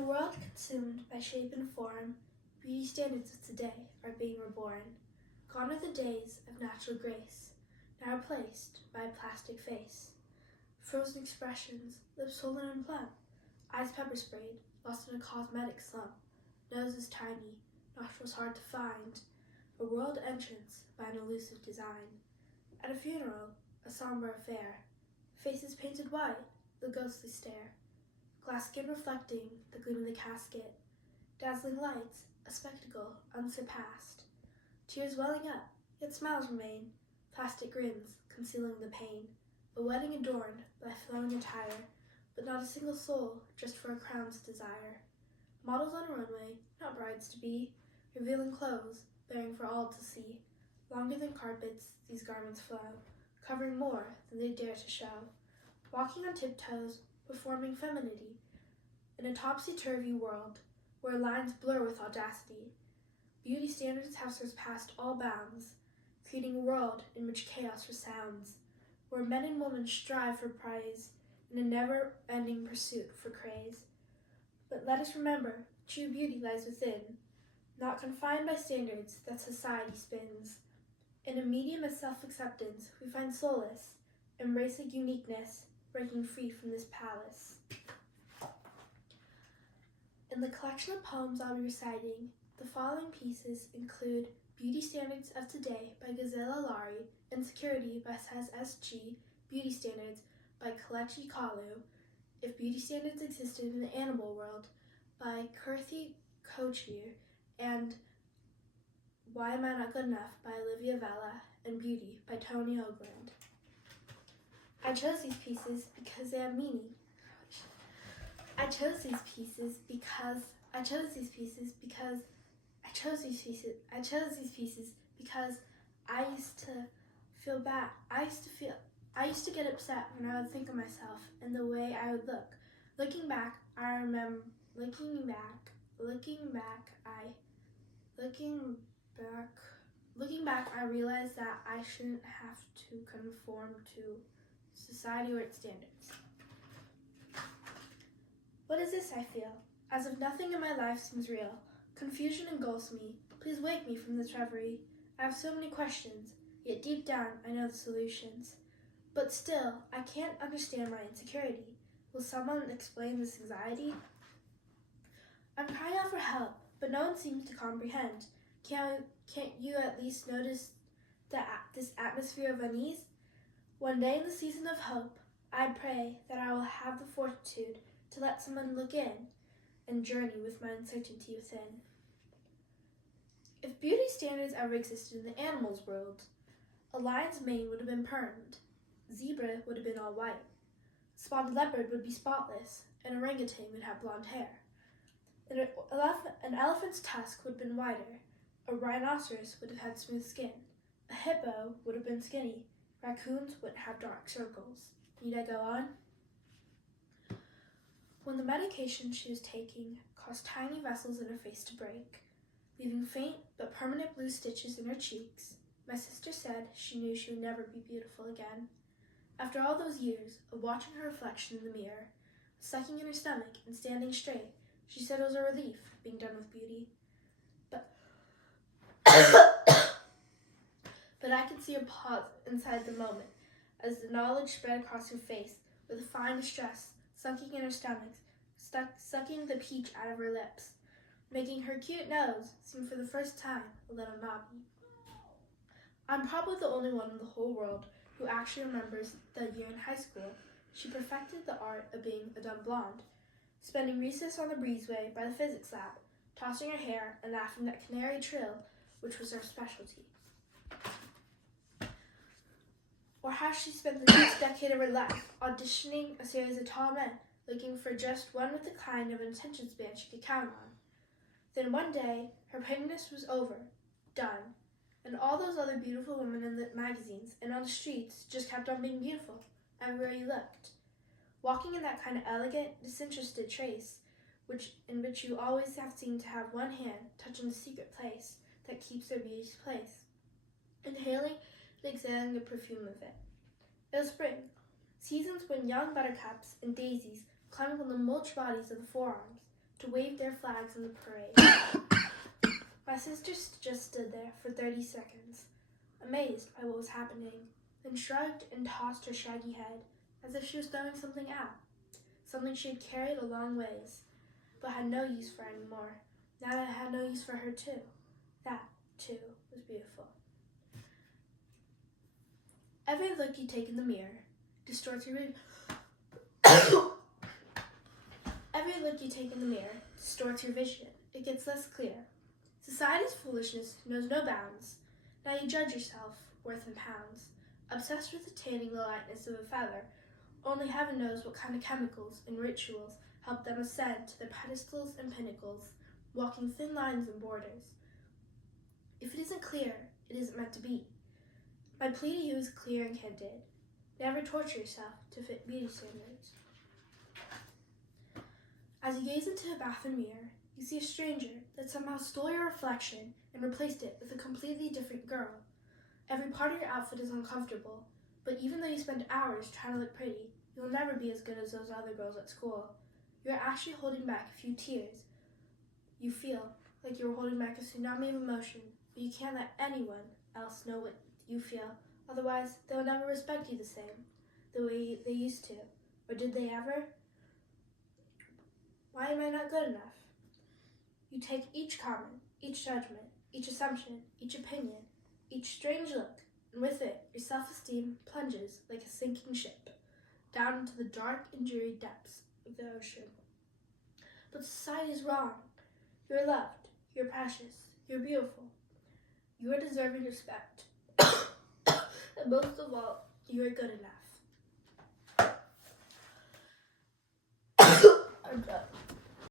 a world consumed by shape and form, beauty standards of today are being reborn. Gone are the days of natural grace, now replaced by a plastic face. Frozen expressions, lips swollen and plump, eyes pepper sprayed, lost in a cosmetic slump. Nose is tiny, nostrils hard to find, a world entrance by an elusive design. At a funeral, a somber affair, faces painted white, the ghostly stare. Glass skin reflecting the gleam of the casket, dazzling lights, a spectacle unsurpassed. Tears welling up, yet smiles remain, plastic grins concealing the pain. A wedding adorned by flowing attire, but not a single soul dressed for a crown's desire. Models on a runway, not brides to be, revealing clothes, bearing for all to see. Longer than carpets, these garments flow, covering more than they dare to show. Walking on tiptoes, performing femininity, in a topsy-turvy world where lines blur with audacity. Beauty standards have surpassed all bounds, creating a world in which chaos resounds, where men and women strive for praise in a never-ending pursuit for praise. But let us remember, true beauty lies within, not confined by standards that society spins. In a medium of self-acceptance, we find solace, embracing uniqueness, breaking free from this palace. In the collection of poems I'll be reciting, the following pieces include Beauty Standards of Today by Ghazala Lari, Insecurity by Says S.G., Beauty Standards by Kelechi Kalu, If Beauty Standards Existed in the Animal World by Kirthi Kochir, and Why Am I Not Good Enough by Olivia Vella, and Beauty by Tony Ogland. I chose these pieces because they have meaning. I chose these pieces because I used to feel bad. I used to get upset when I would think of myself and the way I would look. Looking back, I realized that I shouldn't have to conform to society or its standards. What is this I feel? As if nothing in my life seems real. Confusion engulfs me. Please wake me from this reverie. I have so many questions, yet deep down I know the solutions. But still, I can't understand my insecurity. Will someone explain this anxiety? I'm crying out for help, but no one seems to comprehend. Can't you at least notice this atmosphere of unease? One day in the season of hope, I pray that I will have the fortitude to let someone look in and journey with my uncertainty within. If beauty standards ever existed in the animals' world, a lion's mane would have been permed, zebra would have been all white, spotted leopard would be spotless, and orangutan would have blonde hair. An elephant's tusk would have been whiter, a rhinoceros would have had smooth skin, a hippo would have been skinny, raccoons would have dark circles. Need I go on? When the medication she was taking caused tiny vessels in her face to break, leaving faint but permanent blue stitches in her cheeks, my sister said she knew she would never be beautiful again. After all those years of watching her reflection in the mirror, sucking in her stomach and standing straight, she said it was a relief being done with beauty. But I could see her pause inside the moment as the knowledge spread across her face with a fine distress, sunking in her stomach, sucking the peach out of her lips, making her cute nose seem for the first time a little knobby. I'm probably the only one in the whole world who actually remembers the year in high school she perfected the art of being a dumb blonde, spending recess on the breezeway by the physics lab, tossing her hair and laughing that canary trill, which was her specialty. Or how she spent the next decade of her life auditioning a series of tall men, looking for just one with the kind of attention span she could count on. Then one day, her prettiness was over, done, and all those other beautiful women in the magazines and on the streets just kept on being beautiful, everywhere you looked. Walking in that kind of elegant, disinterested trace, in which you always have seemed to have one hand touching the secret place that keeps their beauty's place, inhaling and exhaling the perfume of it. It was spring, seasons when young buttercups and daisies climbed on the mulched bodies of the forearms, to wave their flags in the parade. My sister just stood there for 30 seconds, amazed by what was happening, then shrugged and tossed her shaggy head as if she was throwing something out, something she had carried a long ways, but had no use for anymore, now that it had no use for her too. That, too, was beautiful. Every look you take in the mirror distorts your Every look you take in the mirror distorts your vision. It gets less clear. Society's foolishness knows no bounds. Now you judge yourself, worth in pounds, obsessed with attaining the lightness of a feather. Only heaven knows what kind of chemicals and rituals help them ascend to their pedestals and pinnacles, walking thin lines and borders. If it isn't clear, it isn't meant to be. My plea to you is clear and candid. Never torture yourself to fit beauty standards. As you gaze into a bathroom mirror, you see a stranger that somehow stole your reflection and replaced it with a completely different girl. Every part of your outfit is uncomfortable, but even though you spend hours trying to look pretty, you'll never be as good as those other girls at school. You're actually holding back a few tears. You feel like you're holding back a tsunami of emotion, but you can't let anyone else know what you feel. Otherwise, they'll never respect you the same, the way they used to. Or did they ever? Why am I not good enough? You take each comment, each judgment, each assumption, each opinion, each strange look, and with it, your self-esteem plunges like a sinking ship down into the dark and dreary depths of the ocean. But society is wrong. You're loved, you're precious, you're beautiful. You are deserving respect. And most of all, you are good enough. I'm done.